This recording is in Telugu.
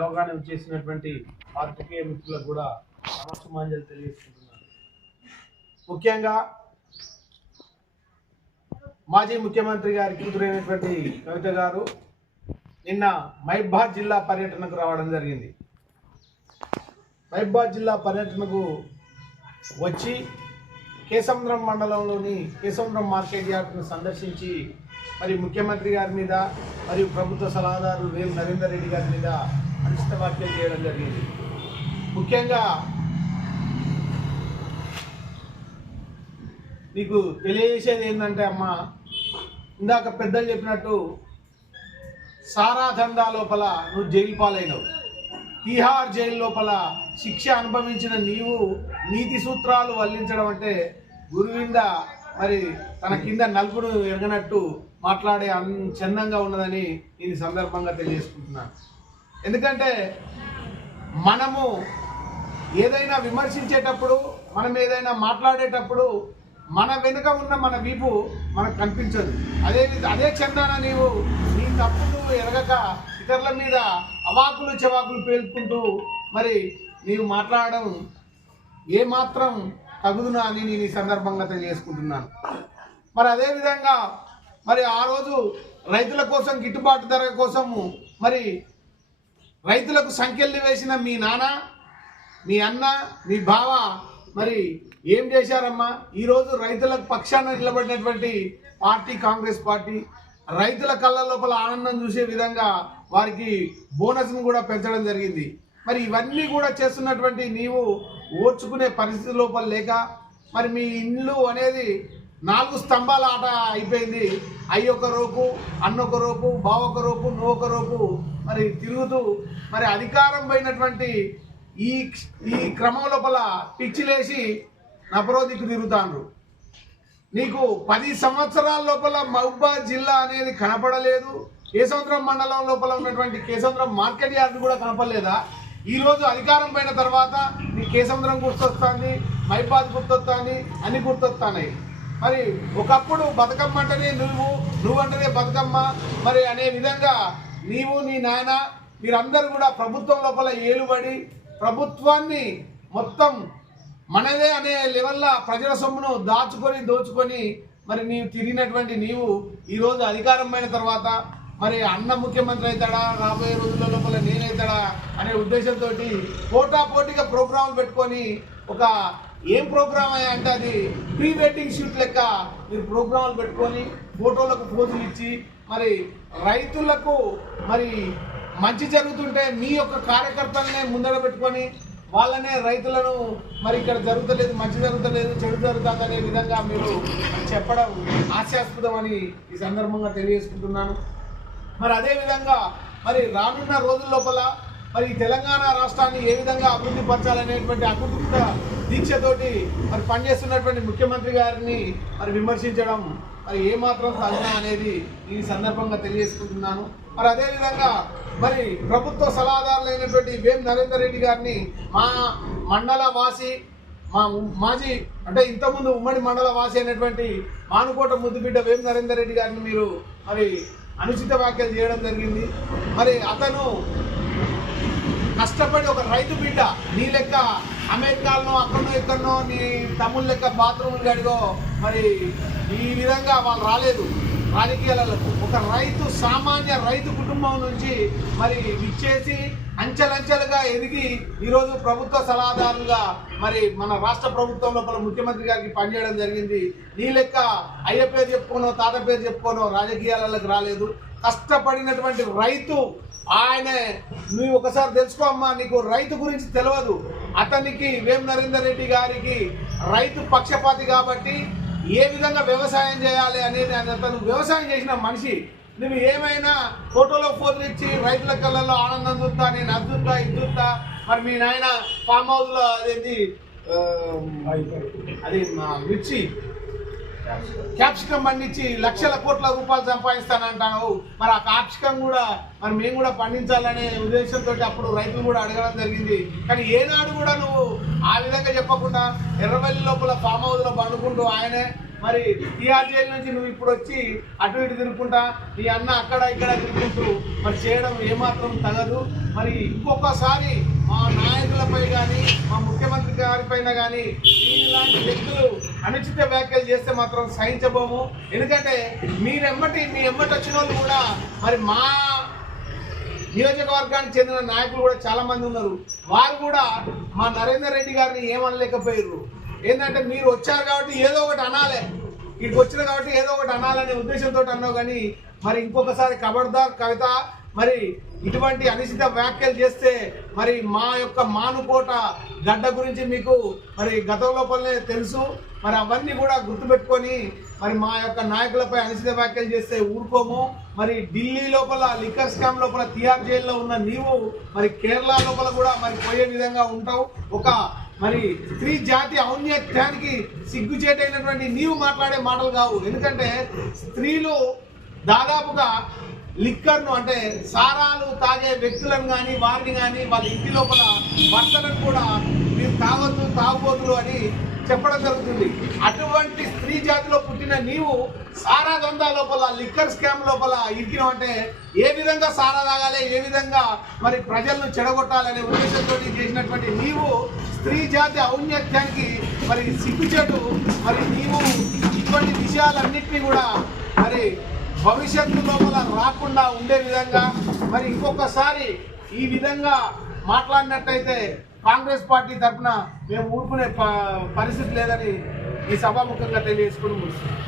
యోగాన్ని చేసినటువంటి పాత్రికేయ మిత్రులకు కూడా నమస్కారాలు తెలియజేస్తున్నాను. ముఖ్యంగా మాజీ ముఖ్యమంత్రి గారి కూతురైనటువంటి కవిత గారు నిన్న మహబూబాబాద్ జిల్లా పర్యటనకు రావడం జరిగింది. మహబూబాబాద్ జిల్లా పర్యటనకు వచ్చి కేసముద్రం మండలంలోని కేసముద్రం మార్కెట్ యార్డ్ను సందర్శించి మరి ముఖ్యమంత్రి గారి మీద మరియు ప్రభుత్వ సలహాదారు వేం నరేందర్ రెడ్డి గారి మీద అనుచిత వ్యాఖ్యలు చేయడం జరిగింది. ముఖ్యంగా నీకు తెలియజేసేది ఏంటంటే అమ్మ, ఇందాక పెద్దలు చెప్పినట్టు సారా దందా లోపల నువ్వు జైలు పాలైనవు. తిహార్ జైలు లోపల శిక్ష అనుభవించిన నీవు నీతి సూత్రాలు వల్లించడం అంటే గురువింద మరి తన కింద నలుపును ఎరగనట్టు మాట్లాడే చందంగా ఉన్నదని నేను సందర్భంగా తెలియజేసుకుంటున్నాను. ఎందుకంటే మనము ఏదైనా విమర్శించేటప్పుడు, మనం ఏదైనా మాట్లాడేటప్పుడు మన వెనుక ఉన్న మన వీపు మనకు కనిపించదు. అదే చందాన నీవు నీ తప్పును ఎరగక ఇతరుల మీద అవాకులు చెవాకులు పేల్చుకుంటూ మరి నీవు మాట్లాడడం ఏమాత్రం తగుదునా అని నేను ఈ సందర్భంగా తెలియజేసుకుంటున్నాను. మరి అదేవిధంగా మరి ఆ రోజు రైతుల కోసం గిట్టుబాటు ధర కోసము మరి రైతులకు సంఖ్యలు వేసిన మీ నాన్న, మీ అన్న, మీ బావ మరి ఏం చేశారమ్మా? ఈరోజు రైతులకు పక్షాన నిలబడినటువంటి పార్టీ కాంగ్రెస్ పార్టీ రైతుల కళ్ళ లోపల ఆనందం చూసే విధంగా వారికి బోనస్ను కూడా పెంచడం జరిగింది. మరి ఇవన్నీ కూడా చేస్తున్నటువంటి నీవు ఓర్చుకునే పరిస్థితి లోపల లేక మరి మీ ఇల్లు అనేది 4 స్తంభాల ఆట అయిపోయింది. అయ్యొక రోపు, అన్నొక రోపు, బావొక రోపు, నువ్వొక రోపు మరి తిరుగుతూ మరి అధికారం పోయినటువంటి ఈ క్రమం లోపల పిచ్చిలేసి నపరోదికు తిరుగుతాండ్రు. నీకు 10 సంవత్సరాల లోపల మహబూబాబాద్ జిల్లా అనేది కనపడలేదు. కేసముద్రం మండలం లోపల ఉన్నటువంటి కేసముద్రం మార్కెట్ యార్డ్ కూడా కనపడలేదా? ఈరోజు అధికారం పోయిన తర్వాత నీ కేసముద్రం గుర్తొస్తుంది, మహబూబాబాద్ గుర్తొస్తుంది, అన్ని గుర్తొస్తున్నాయి. మరి ఒకప్పుడు బతుకమ్మ అంటేనే నువ్వంటేనే బతుకమ్మ మరి అనే విధంగా నీవు నీ నాయన మీరందరూ కూడా ప్రభుత్వం లోపల ఏలుబడి ప్రభుత్వాన్ని మొత్తం మనదే అనే లెవెల్లో ప్రజల సొమ్మును దోచుకొని మరి నీవు తిరిగినటువంటి నీవు ఈరోజు అధికారం అయిన తర్వాత మరి అన్న ముఖ్యమంత్రి అవుతాడా, రాబోయే రోజుల లోపల నేనవుతాడా అనే ఉద్దేశంతో పోటాపోటీగా ప్రోగ్రాంలు పెట్టుకొని ఒక ఏం ప్రోగ్రామ్ అంటే అది ప్రీ వెడ్డింగ్ షూట్ లెక్క మీరు ప్రోగ్రాంలు పెట్టుకొని ఫోటోలకు పోజులు ఇచ్చి మరి రైతులకు మరి మంచి జరుగుతుంటే మీ యొక్క కార్యకర్తలనే ముందర పెట్టుకొని వాళ్ళనే రైతులను మరి ఇక్కడ జరుగుతలేదు, మంచి జరుగుతలేదు, చెడు జరుగుతుంది అనే విధంగా మీరు చెప్పడం హాస్యాస్పదం అని ఈ సందర్భంగా తెలియజేసుకుంటున్నాను. మరి అదేవిధంగా మరి రానున్న రోజుల లోపల మరి తెలంగాణ రాష్ట్రాన్ని ఏ విధంగా అభివృద్ధి పరచాలనేటువంటి అకుటుంబ దీక్షతోటి మరి పనిచేస్తున్నటువంటి ముఖ్యమంత్రి గారిని మరి విమర్శించడం మరి ఏమాత్రం తగిన అనేది ఈ సందర్భంగా తెలియజేసుకుంటున్నాను. మరి అదేవిధంగా మరి ప్రభుత్వ సలహాదారులైనటువంటి వేం నరేందర్ రెడ్డి గారిని మా మండల వాసి మాజీ అంటే ఇంతకుముందు ఉమ్మడి మండల వాసి అయినటువంటి మానుకోట ముద్దుబిడ్డ వేం నరేందర్ రెడ్డి గారిని మీరు మరి అనుచిత వ్యాఖ్యలు చేయడం జరిగింది. మరి అతను కష్టపడి ఒక రైతు బిడ్డ నీ లెక్క అమెరికాలో అక్కడనో ఇక్కడనో నీ తమ్ముళ్ళ లెక్క బాత్రూములు గడిగో మరి ఈ విధంగా వాళ్ళు రాలేదు రాజకీయాలకు. ఒక సామాన్య రైతు కుటుంబం నుంచి మరి విచ్చేసి అంచెలంచెలుగా ఎదిగి ఈరోజు ప్రభుత్వ సలహాదారులుగా మరి మన రాష్ట్ర ప్రభుత్వం లోపల ముఖ్యమంత్రి గారికి పనిచేయడం జరిగింది. నీ లెక్క అయ్య పేరు చెప్పుకోనో తాత పేరు చెప్పుకోనో రాజకీయాలకు రాలేదు. కష్టపడినటువంటి రైతు ఆయన నువ్వు ఒకసారి తెలుసుకో అమ్మా, నీకు రైతు గురించి తెలియదు. అతనికి వేం నరేందర్ రెడ్డి గారికి రైతు పక్షపాతి కాబట్టి ఏ విధంగా వ్యవసాయం చేయాలి అనేది అతను వ్యవసాయం చేసిన మనిషి. నువ్వు ఏమైనా ఫోటోలో ఫోటోలు ఇచ్చి రైతుల కళ్ళల్లో ఆనందం చూస్తా, నేను అది చూస్తా, ఇది చూస్తా. మరి మీ నాయన ఫామ్ హౌస్లో అదేంటి అది మిర్చి క్యాప్సికం పండించి లక్షల కోట్ల రూపాయలు సంపాదిస్తానంటావు. మరి ఆ క్యాప్సికం కూడా మరి మేము కూడా పండించాలనే ఉద్దేశంతో అప్పుడు రైతులు కూడా అడగడం జరిగింది. కానీ ఏనాడు కూడా నువ్వు ఆ విధంగా చెప్పకుండా ఎర్రవల్లి లోపల ఫామ్ హౌస్లో పండుకుంటూ ఆయనే మరి తిహార్ జైలు నుంచి నువ్వు ఇప్పుడు వచ్చి అటు ఇటు తిరుగుకుంటా నీ అన్న అక్కడ ఇక్కడ తిరుగుకుంటూ మరి చేయడం ఏమాత్రం తగదు. మరి ఇంకొకసారి మా నాయకులపై కానీ మా ముఖ్యమంత్రి గారిపైన కానీ ఇలాంటి వ్యక్తులు అనుచిత వ్యాఖ్యలు చేస్తే మాత్రం సహించబోము. ఎందుకంటే మీ ఎమ్మటి వచ్చిన వాళ్ళు కూడా మరి మా నియోజకవర్గానికి చెందిన నాయకులు కూడా చాలా మంది ఉన్నారు. వారు కూడా మా నరేందర్ రెడ్డి గారిని ఏమనలేకపోయారు. ఏంటంటే మీరు వచ్చారు కాబట్టి ఏదో ఒకటి అనాలే, ఇక్కడికి వచ్చిన కాబట్టి ఏదో ఒకటి అనాలనే ఉద్దేశంతో అన్నావు. కానీ మరి ఇంకొకసారి ఖబర్దార్ కవిత, మరి ఇటువంటి అనిశ్చిత వ్యాఖ్యలు చేస్తే మరి మా యొక్క మానుకోట గడ్డ గురించి మీకు మరి గతం లోపలనే తెలుసు. మరి అవన్నీ కూడా గుర్తుపెట్టుకొని మరి మా యొక్క నాయకులపై అనిశ్చిత వ్యాఖ్యలు చేస్తే ఊరుకోము. మరి ఢిల్లీ లోపల లిక్కర్ స్కామ్ లోపల తిహార్ జైల్లో ఉన్న నీవు మరి కేరళ లోపల కూడా మరి పోయే విధంగా ఉంటావు. ఒక మరి స్త్రీ జాతి ఔన్నత్యానికి సిగ్గుచేటైనటువంటి నీవు మాట్లాడే మాటలు కావు. ఎందుకంటే స్త్రీలు దాదాపుగా లిక్కర్ను అంటే సారాలు తాగే వ్యక్తులను కానీ వారిని కానీ వాళ్ళ ఇంటి లోపల భర్తలను కూడా మీరు తాగొద్దు తాగుబోతులు అని చెప్పడం జరుగుతుంది. అటువంటి స్త్రీ జాతిలో పుట్టిన నీవు సారా దందా లోపల లిక్కర్ స్కామ్ లోపల ఇరికినావు అంటే ఏ విధంగా సారా తాగాలి, ఏ విధంగా మరి ప్రజలను చెడగొట్టాలనే ఉద్దేశంతో చేసినటువంటి నీవు స్త్రీ జాతి ఔన్నత్యానికి మరి సిగ్గుచేటు. మరి నీవు ఇటువంటి విషయాలన్నింటినీ కూడా మరి భవిష్యత్తు లోపల రాకుండా ఉండే విధంగా మరి ఇంకొకసారి ఈ విధంగా మాట్లాడినట్టయితే కాంగ్రెస్ పార్టీ తరఫున మేము ఊరుకునే పరిస్థితి లేదని ఈ సభాముఖంగా తెలియజేసుకుని ముగిస్తున్నాం.